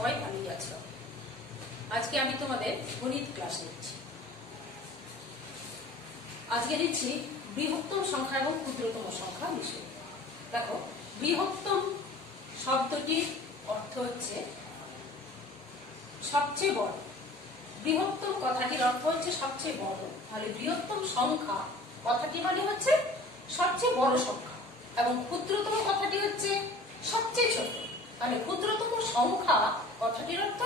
সবাই ভালোই আছো। আজকে আমি তোমাদের গণিত ক্লাস নিচ্ছি। আজকে নিচ্ছি বৃহত্তম সংখ্যা এবং ক্ষুদ্রতম সংখ্যা বিষয়। দেখো, বৃহত্তম শব্দটির অর্থ হচ্ছে সবচেয়ে বড়। বৃহত্তম কথাটির অর্থ হচ্ছে সবচেয়ে বড়। তাহলে বৃহত্তম সংখ্যা কথাটি মানে হচ্ছে সবচেয়ে বড় সংখ্যা, এবং ক্ষুদ্রতম কথাটি হচ্ছে সবচেয়ে ছোট। তাহলে ক্ষুদ্রতম সংখ্যা কথাটির অর্থ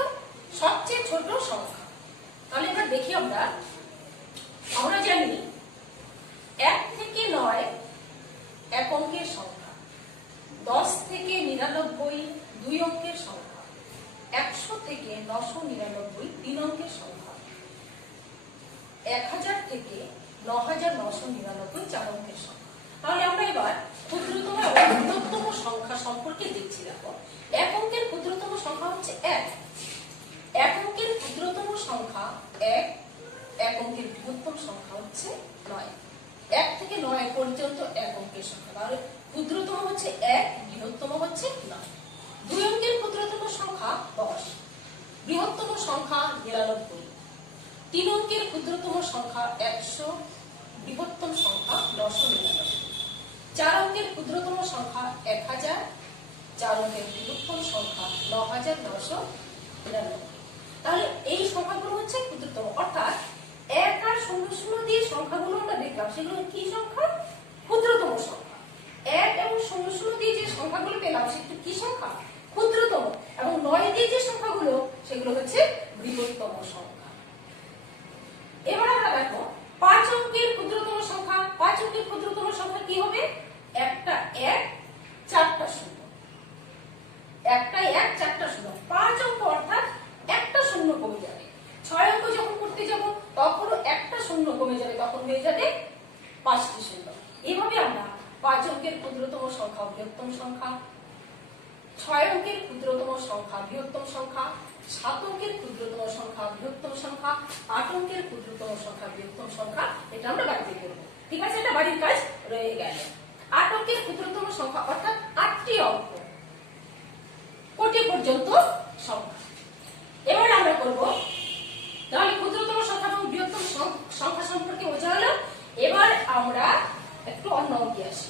সবচেয়ে ছোট সংখ্যা। তাহলে এবার দেখি আমরা জানি 1 থেকে 9 এক অঙ্কের সংখ্যা, 10 থেকে 99 2 অঙ্কের সংখ্যা, 100 থেকে 999 3 অঙ্কের সংখ্যা, 1000 থেকে 9999 4 অঙ্কের সংখ্যা। তাহলে আমরা এবার ক্ষুদ্রতম এবং বৃহত্তম সংখ্যা সম্পর্কে দেখছি। দেখো, এক অঙ্কের ক্ষুদ্রতম সংখ্যা হচ্ছে 1, এক অঙ্কের ক্ষুদ্রতম সংখ্যা 1, এক অঙ্কের বৃহত্তম সংখ্যা হচ্ছে 9। 1 থেকে 9 পর্যন্ত এক অঙ্কের সংখ্যা। তাহলে ক্ষুদ্রতম হচ্ছে 1, বৃহত্তম হচ্ছে 9। 2 অঙ্কের ক্ষুদ্রতম সংখ্যা 10, বৃহত্তম সংখ্যা 99। 3 অঙ্কের ক্ষুদ্রতম সংখ্যা 100, বৃহত্তম সংখ্যা 999। 4 অঙ্কের ক্ষুদ্রতম সংখ্যা 1000, 4 অঙ্কের বৃহত্তম সংখ্যা 9999। তাহলে এই সংখ্যাগুলো হচ্ছে ক্ষুদ্রতম, অর্থাৎ 1 আর 00 দিয়ে সংখ্যাগুলো আমরা দেখলাম, সেগুলো কি সংখ্যা? ক্ষুদ্রতম সংখ্যা। 1 এবং 00 দিয়ে যে সংখ্যাগুলো পেলাম সেগুলো কি সংখ্যা? ক্ষুদ্রতম। এবং 9 দিয়ে যে সংখ্যাগুলো সেগুলো হচ্ছে বৃহত্তম সংখ্যা। এবার আমরা দেখো 5 অঙ্কের ক্ষুদ্রতম সংখ্যা। 5 অঙ্কের ক্ষুদ্রতম সংখ্যা কি হবে? একটা 1, 4টা 0। একটা 1, 4টা 0। 5 অঙ্ক অর্থাৎ একটা শূন্য কমে যাবে। 6 অঙ্ক যখন করতে যাব তখনও একটা শূন্য কমে যাবে, তখন হয়ে যাবে 5টি শূন্য। এইভাবে আমরা 5 অঙ্কের ক্ষুদ্রতম সংখ্যা বৃহত্তম সংখ্যা, 6 অঙ্কের ক্ষুদ্রতম সংখ্যা বৃহত্তম সংখ্যা, 7 অঙ্কের ক্ষুদ্রতম সংখ্যা বৃহত্তম সংখ্যা, 8 অঙ্কের ক্ষুদ্রতম সংখ্যা বৃহত্তম সংখ্যা, এটা আমরা বাড়িতে করব। ঠিক আছে, এটা বাড়ির কাজ রয়ে গেল। 8 অঙ্কের ক্ষুদ্রতম সংখ্যা অর্থাৎ 8টি অঙ্ক, কোটি পর্যন্ত সংখ্যা। এবার আমরা করব, তাহলে ক্ষুদ্রতম সংখ্যা এবং বৃহত্তম সংখ্যা সম্পর্কে বোঝা হলো। এবার আমরা একটু অন্য অঙ্কে আসি।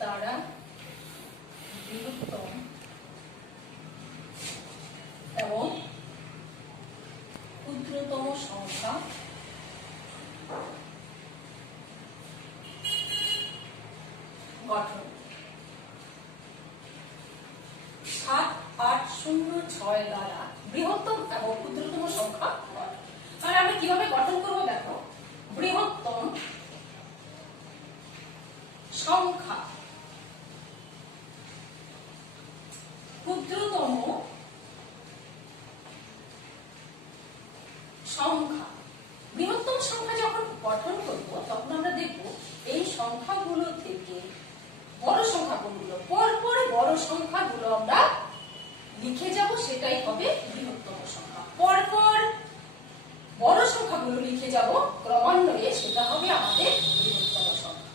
দ্বারা বৃহত্তম এবং ক্ষুদ্রতম সংখ্যা গঠন। 7, 8, 0, 6 দ্বারা বৃহত্তম এবং ক্ষুদ্রতম সংখ্যা গঠন। তাহলে আমরা কিভাবে গঠন করব? দেখো, বৃহত্তম সংখ্যা ক্ষুদ্রতম সংখ্যা। বৃহত্তম সংখ্যা যখন গঠন করব তখন আমরা দেখব এই সংখ্যাগুলো থেকে বড় সংখ্যাগুলো পরপর বড় সংখ্যাগুলো আমরা লিখে যাব, সেটাই হবে বৃহত্তম সংখ্যা। পরপর বড় সংখ্যাগুলো লিখে যাব ক্রমান্বয়ে, সেটা হবে আমাদের বৃহত্তম সংখ্যা।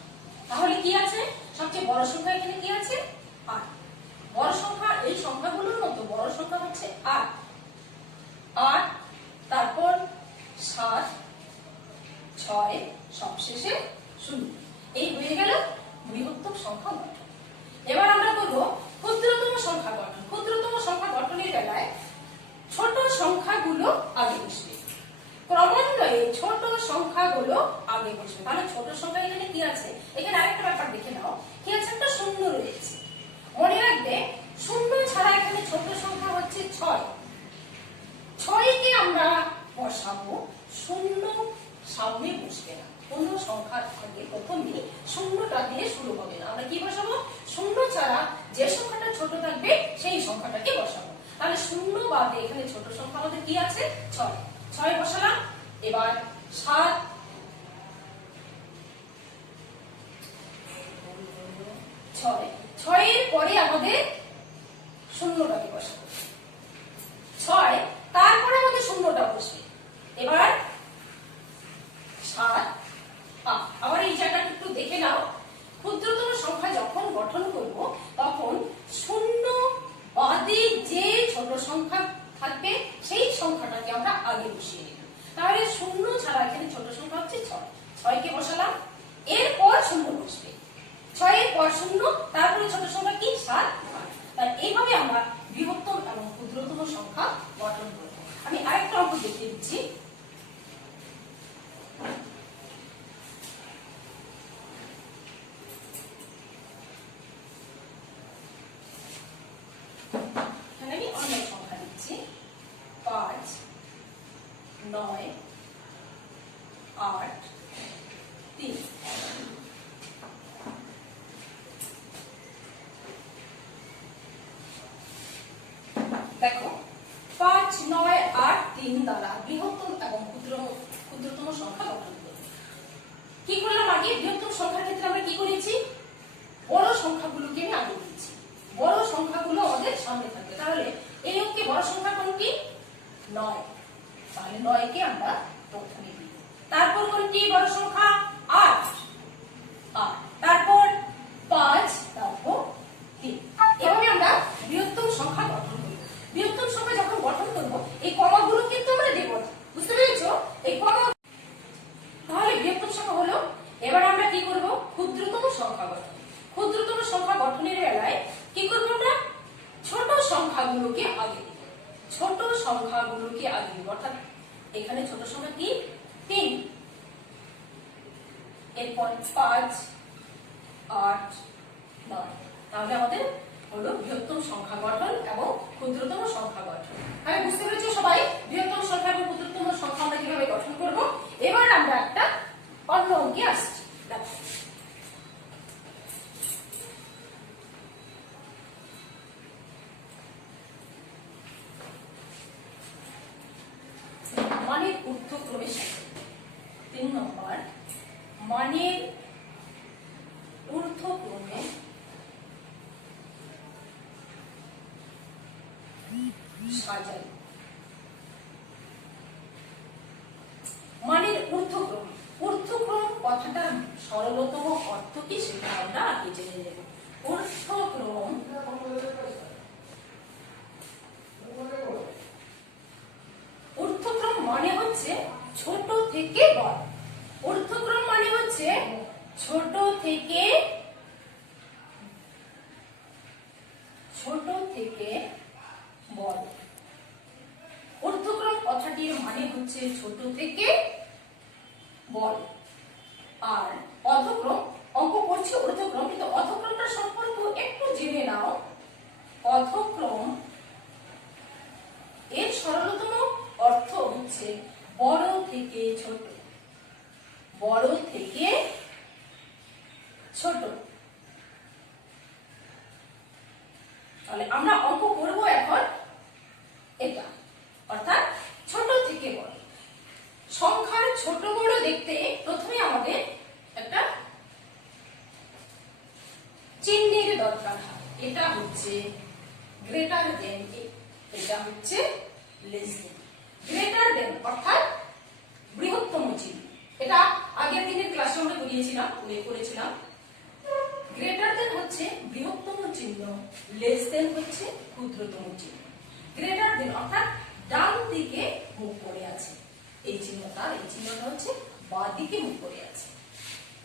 তাহলে কি আছে? সবচেয়ে বড় সংখ্যা এখানে কি আছে? 8। বড় সংখ্যা এই সংখ্যাগুলোর মতো বড় সংখ্যা হচ্ছে 8, 8, তারপর 7, 6, সবশেষে 0। এই হয়ে গেল বৃহত্তম সংখ্যা গঠন। এবার আমরা করব ক্ষুদ্রতম সংখ্যা গঠন। ক্ষুদ্রতম সংখ্যা গঠনের বেলায় ছোট সংখ্যাগুলো আগে বসবে, ক্রমান্বয়ে ছোট সংখ্যাগুলো আগে বসবে। তাহলে ছোট সংখ্যা এখানে কি আছে? এখানে আরেকটা ব্যাপার দেখে নাও, কি আছে? একটা শূন্য রয়েছে। মনে রাখবে, শূন্য ছাড়া এখানে ছোট সংখ্যা হচ্ছে 6। 6কে আমরা বসাবো, শূন্য সামনে বসবে না। কোন সংখ্যার আগে প্রথমে শূন্যটা দিয়ে শুরু হবে না। আমরা কি বসাবো? শূন্য ছাড়া যে সংখ্যাটা ছোট থাকবে সেই সংখ্যাটাকে বসাবো। তাহলে শূন্য বাদে এখানে ছোট সংখ্যা আমাদের কি আছে? 6। 6 বসালাম। এবার 7 6 6 এর পরে আমাদের শূন্যটাকে বসাবো। 6 তারপরে আমাদের শূন্যটা বসবে। এবার 7 আবার এই জায়গাটা একটু দেখে নাও। ক্ষুদ্রতম সংখ্যা যখন গঠন করব তখন শূন্য বাদে যে ছোট সংখ্যা থাকবে সেই সংখ্যাটাকে আমরা আগে বসিয়ে নেব। তাহলে শূন্য ছাড়া এখানে ছোট সংখ্যা হচ্ছে 6। 6 কে বসালাম। এরপর শূন্য বসবে। 6 এর পর শূন্য, তারপরে ছোট সংখ্যা কি? 7। তাই এইভাবে আমরা বৃহত্তম এবং ক্ষুদ্রতম সংখ্যা গঠন করব। আমি আরেকটা অঙ্ক দেখিয়ে দিচ্ছি। এখানে আমি অন্য সংখ্যা দিচ্ছি। 5 9 8 3। দেখো 5 9 8 3 দ্বারা বৃহত্তম এবং ক্ষুদ্রতম সংখ্যা গঠন করব। কি করলাম আগে? বৃহত্তম সংখ্যার ক্ষেত্রে আমরা কি করেছি? বড় সংখ্যাগুলোকে আমি আগে দিয়েছি। বড় সংখ্যাগুলো আমাদের সামনে থাকবে। তাহলে এই অঙ্কে বড় সংখ্যা কোনটি? 9। তাহলে 9 কে আমরা প্রথমে দিই। তারপর কোনটি বড় সংখ্যা? 8। তারপর 5, তারপর 3। এভাবে আমরা বৃহত্তম সংখ্যা গঠন করব। বৃহত্তম সংখ্যা যখন গঠন করব এই কমাগুলো কিন্তু আমরা দেব না। বুঝতে পেরেছো? এই কমা। তাহলে বৃহত্তম সংখ্যা হলো। এবার আমরা কি করব? ক্ষুদ্রতম সংখ্যা গঠন। ক্ষুদ্রতম সংখ্যা গঠনের বেলায় কি করব? আমরা ছোট সংখ্যাগুলোকে আগে দিব। ছোট সংখ্যাগুলোকে আগে দিব। অর্থাৎ এখানে ছোট সংখ্যা কি? 3। এরপর 5 8 9। তাহলে আমাদের হলো বৃহত্তম সংখ্যা গঠন এবং ক্ষুদ্রতম সংখ্যা গঠন। আমি বুঝতে পেরেছি সবাই বৃহত্তম সংখ্যা এবং ক্ষুদ্রতম সংখ্যা আমরা কিভাবে গঠন করব? এবার আমরা একটা অন্য অঙ্কে আসছি। দেখো মানের ঊর্ধ্বক্রমের সাথে 3 নম্বর মানের ঊর্ধ্বক্রমে সাজাই। মানের ঊর্ধ্বক্রম। ঊর্ধ্বক্রম কথাটার সরলতম অর্থ কি সেটা আমরা আগে জেনে নেব। ঊর্ধ্বক্রম ঊর্ধ্বক্রম মানে হচ্ছে ছোট থেকে বড়। ঊর্ধ্বক্রম মানে হচ্ছে ছোট থেকে বড়। ঊর্ধ্বক্রম কথাটির মানে হচ্ছে ছোট থেকে বড়। আর অধক্রম, অঙ্ক করছি ঊর্ধ্বক্রম, কিন্তু অধক্রমটা সম্পর্ক একটু জেনে নাও। অধক্রম এর সরলতম অর্থ হচ্ছে বড় থেকে ছোট। বড় থেকে ছোট। তাহলে আমরা অঙ্ক করব এখন এটা, অর্থাৎ ছোট থেকে বড়। সংখ্যার ছোট বড় দেখতে প্রথমে আমাদের একটা চিহ্নের দরকার হয়। এটা হচ্ছে গ্রেটার দেন, এটা হচ্ছে লেস দেন। গ্রেটার দেন অর্থাৎ বৃহত্তম চিহ্ন। এটা আগের দিনের ক্লাসে আমরা করেছিলাম। গ্রেটার দেন হচ্ছে বৃহত্তম চিহ্ন, লেস দেন হচ্ছে ক্ষুদ্রতম চিহ্ন। গ্রেটার দেন অর্থাৎ ডান দিকে মুখ করে আছে এই চিহ্নটা, এই চিহ্নটা হচ্ছে বাঁ দিকে মুখ করে আছে।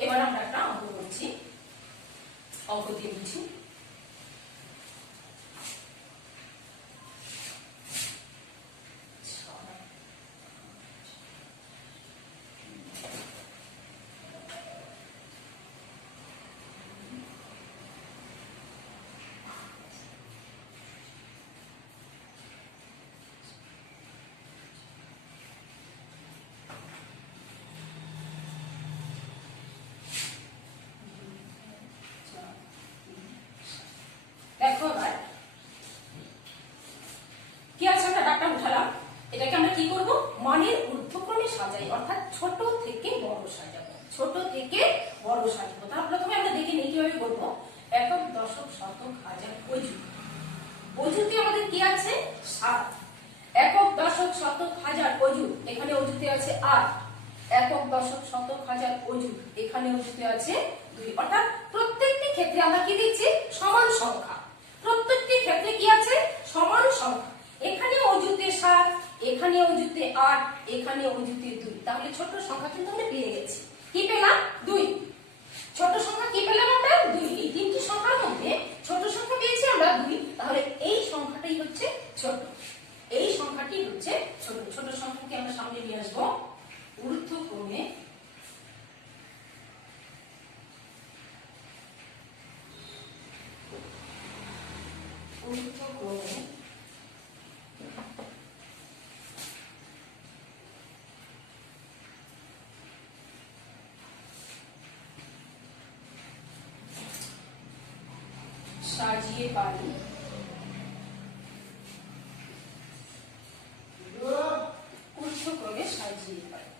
এবার আমরা একটা অঙ্ক করছি, অঙ্ক দিয়ে বুঝি। মানের ঊর্ধ্বক্রমে সাজাই, অর্থাৎ ছোট থেকে বড় সাজাবো, ছোট থেকে বড় সাজাবো। তার প্রথমে আমরা দেখে নিই কিভাবে করবো। একক, দশক, শতক, হাজার, অযুত। অযুতে আমাদের কি আছে? 7। একক, দশক, শতক, হাজার, অযুত। এখানে অযুতে আছে 8। একক, দশক, শতক, হাজার, অযুত। এখানে অযুতে আছে 2। অর্থাৎ প্রত্যেকটি ক্ষেত্রে আমরা কি দিচ্ছি? সমান সংখ্যা। প্রত্যেকটি ক্ষেত্রে কি আছে? সমান সংখ্যা। এখানে অযুতে 7, এখানে অযুতে 8, এখানে অযুতে 2। তাহলে ছোট সংখ্যা কিন্তু আমরা পেয়ে গেছি। কি পেলাম? 2। ছোট সংখ্যা কি পেলাম আমরা? 2। এই তিনটি সংখ্যার মধ্যে ছোট সংখ্যা পেয়েছি আমরা 2। তাহলে এই সংখ্যাটাই হচ্ছে ছোট। এই সংখ্যাটি হচ্ছে ছোট। ছোট সংখ্যাকে আমরা সামনে নিয়ে আসবো ঊর্ধ্বক্রমে। ঊর্ধ্বক্রমে সাজিয়ে পারি। ঊর্ধ্বক্রমে সাজিয়ে পারি।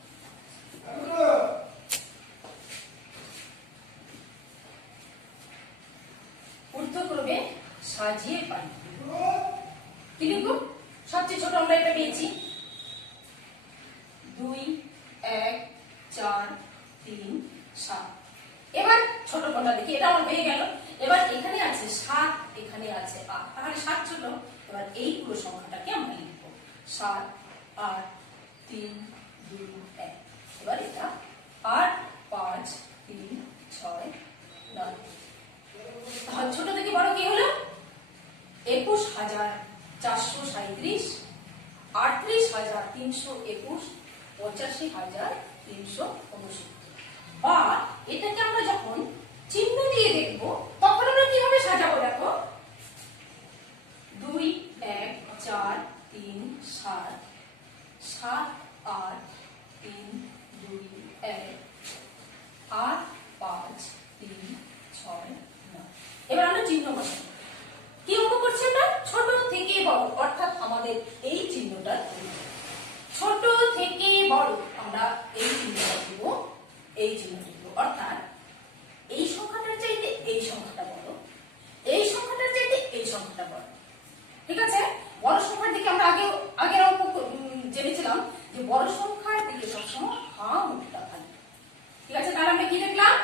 ঊর্ধ্বক্রমে সাজিয়ে পারি। কি লিখব? সবচেয়ে ছোট আমরা এটা পেয়েছি 2, 1, 4, 3, 7। এবার ছোট কোনটা দেখি, এটা আমার হয়ে গেল। এবার এখানে আছে 7, এখানে আছে 8। তাহলে 7 ছোট। এবার এই পুরো সংখ্যাটাকে আমরা লিখব 7, 8, 3, 2, 1। এবার এটা 8, 5, 3, 6, 9। তাহলে ছোট থেকে বড় কি হলো? 21,437, 38,321, 85,369। বা এটাকে আমরা যখন চিহ্ন দিয়ে দেখব তখন আমরা কিভাবে সাজাবো? দেখো 2, 1, 4, 3, 7, 7, 8, 3, 2, 1, 8, 5, 3, 6, 9। এবার আমরা চিহ্ন বসাবো। কি অঙ্ক করছি আমরা? ছোট থেকে বড়, অর্থাৎ আমাদের এই চিহ্নটা ছোট থেকে বড়। আমরা এই চিহ্নটা দিব, এই চিহ্নটা দিব। অর্থাৎ এই সংখ্যাটার চাইতে এই সংখ্যাটা বড়, এই সংখ্যাটার চাইতে এই সংখ্যাটা বড়। ঠিক আছে? বড় সংখ্যার দিকে আমরা আগের অঙ্ক জেনেছিলাম যে বড় সংখ্যার দিকে সবসময় মুখটা থাকবে। ঠিক আছে? তাহলে আমরা কি দেখলাম?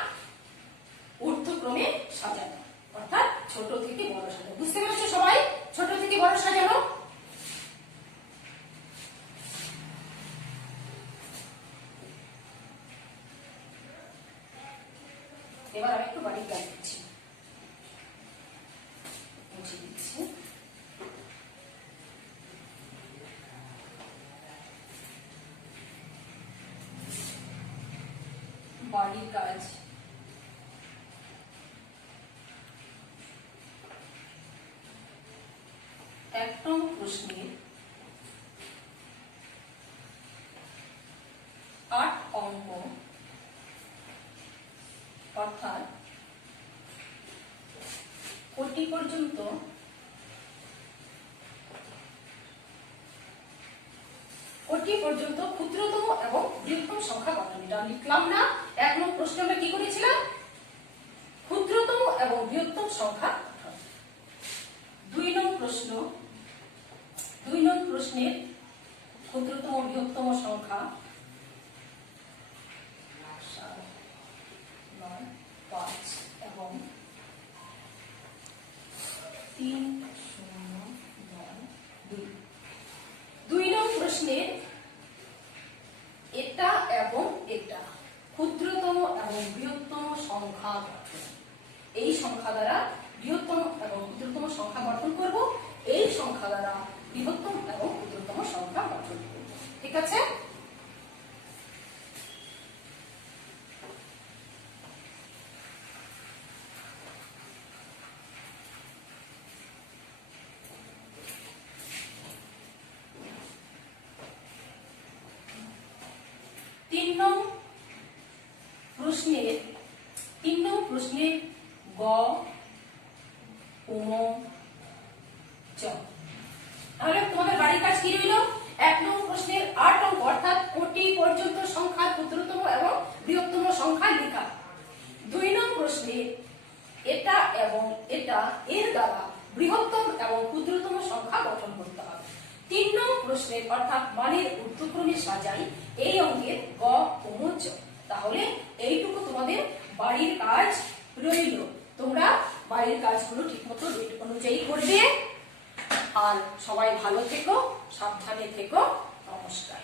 ঊর্ধ্বক্রমে সাজানো, অর্থাৎ ছোট থেকে বড় সাজানো। বুঝতে পেরেছো সবাই? ছোট থেকে বড় সাজানো। এবার আমি একটু বাড়ির কাজ দিচ্ছি, মুছে দিচ্ছি। বাড়ির কাজ। এক নং প্রশ্নের 8 অঙ্ক, অর্থাৎ কোটি পর্যন্ত ক্ষুদ্রতম এবং বৃহত্তম সংখ্যা কত? এটা লিখলাম না। 1 নং প্রশ্নে আমরা কি করেছিলাম? ক্ষুদ্রতম এবং বৃহত্তম সংখ্যা। 2 নং প্রশ্নের ক্ষুদ্রতম বৃহত্তম সংখ্যা 7, 9, 5 এবং 3, 0, 9, 2। 2 নং প্রশ্নের এটা এবং এটা ক্ষুদ্রতম এবং বৃহত্তম সংখ্যা গঠন। এই সংখ্যা দ্বারা বৃহত্তম এবং ক্ষুদ্রতম সংখ্যা গঠন করব, এই সংখ্যা দ্বারা বৃহত্তম এবং ক্ষুদ্রতম সংখ্যা গঠন করব। ঠিক আছে? তিন নং প্রশ্নের গ, উম, চ। তাহলে তোমাদের বাড়ির কাজ কি রইল? 1 নং প্রশ্নের 8 অঙ্ক অর্থাৎ কোটি পর্যন্ত সংখ্যা ক্ষুদ্রতম এবং বৃহত্তম সংখ্যা লেখা। 2 নং প্রশ্নে এটা এবং এটা এর দ্বারা বৃহত্তম এবং ক্ষুদ্রতম সংখ্যা গঠন করতে হবে। 3 নং প্রশ্নের অর্থাৎ মানের ঊর্ধ্বক্রমে সাজাই এই অঙ্কের গ ও চ। তাহলে এইটুকু তোমাদের বাড়ির কাজ রইল। তোমরা বাড়ির কাজগুলো ঠিকমতো রেট অনুযায়ী করবে। আর সবাই ভালো থেকো, সাবধানে থেকো। নমস্কার।